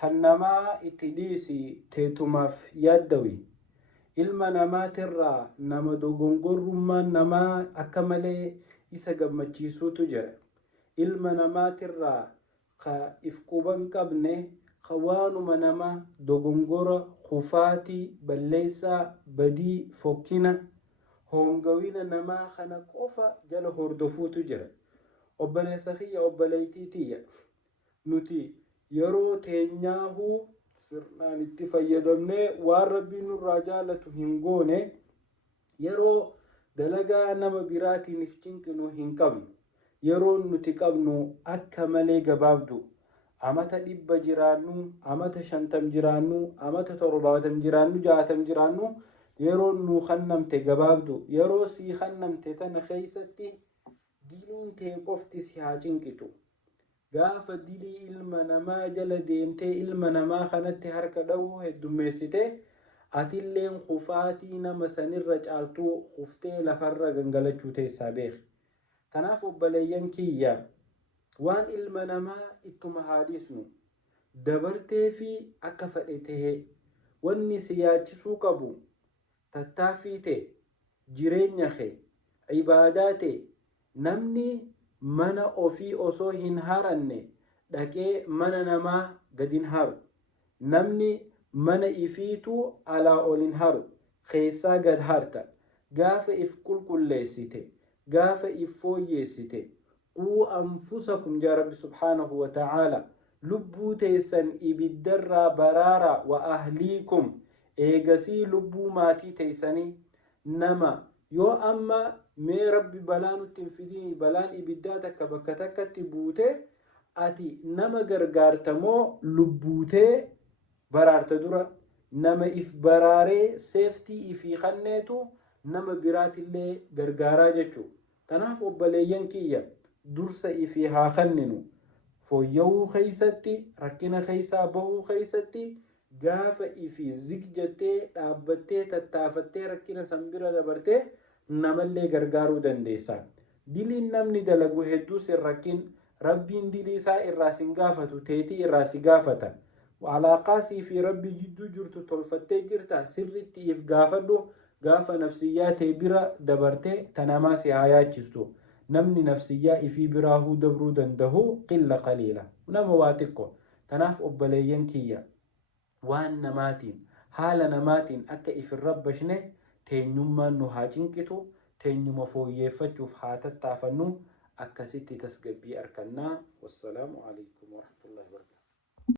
تنما اتديسي تيتماف يدوي ilma namaatirraa nama dogongorrummaan namaa akka malee isa gammachiisuutu jira. Ilma namaatirraa ka if quban qabne ka waanuma nama dogongora kufaatii balleessaa badii fokkina hongawina namaa kana qofa jala hordofuutu jira. Obboleessa kiyya obboleettii tiyya nuti yeroo teenyaahuu sirnaan itti fayyadamnee waan rabbiin nurraa jaalatu hin goone yeroo dalagaa nama biraatiin if cinqinu hin qabnu. Yeroo nuti qabnu akka malee gabaabdu amata 100 jiraannu amata 50 jiraannu amata 70 jiraannu 60 jiraannu yeroo nu kannamte gabaabdu yeroo si kannamte tana keessatti diliin tee qofti si haa cinqitu. Gaafa dilii ilma namaa jala deemtee ilma namaa kanatti harka dhawuu heddummeessite atilleen kufaatii nama sanirra caaltuu kuftee lafarra gangalachuu teessaa beek. Kanaaf obboleeyyan kiyya waan ilma namaa ittuma haadhisnu dabartee fi akka fedhe tahee wanni si yaachisuu qabu tattaaffii ta'e jireenya kee ibaadaa ta'e namni mana ofii osoo hin haranne dhaqee mana namaa gadin haru. Namni mana ifiitu alaa olin haru keessaa gad harta. Gaafa if qulqulleessite gaafa if fooyyeessite quu anfusakum jaa rabbi subhaanahu wa ta'aala lubbuu teessan ibiddarraa baraara wa ahliikum eegasii lubbuu maatii teessanii nama yoo amma mee rabbi balaa nutti hin fidini balaan ibiddaa takka bakka takkatti buute ati nama gargaartamoo lubbuutee baraarta dura nama if baraaree seeftii ifii kanneetu nama biraatillee gargaaraa jechuu. Kanaaf obboleeyyan kiyya dursa ifii haa kanninu fooyya'uu keessatti rakkina keessaa bahuu keessatti gaafa ifii zigjattee dhaabbattee tattaafattee rakkina san bira dabartee namallee gargaaruu dandeessa. Diliin namni dalagu hedduu sin rakkin rabbiin dilii isaa irraa sin gaafatu teetii irraa si gaafata. Alaaqaasii fi rabbi jidduu jirtu tolfattee jirta sirritti if gaafadhu gaafa nafsiyyaa tee bira dabartee tanamaa si haa yaachistu. Namni nafsiyyaa ifii biraa huu dabruu dandahu qilla qaliila nama waa xiqqo. Tanaaf obboleeyyan kiyya waan namaatiin haala namaatiin akka ifin rabbashne teenyummaan nu haa cinqitu teenyuma fooyyeeffachuuf haa tattaafannu akkasitti tasgabbii arkannaa. Wassalaamu alaikum.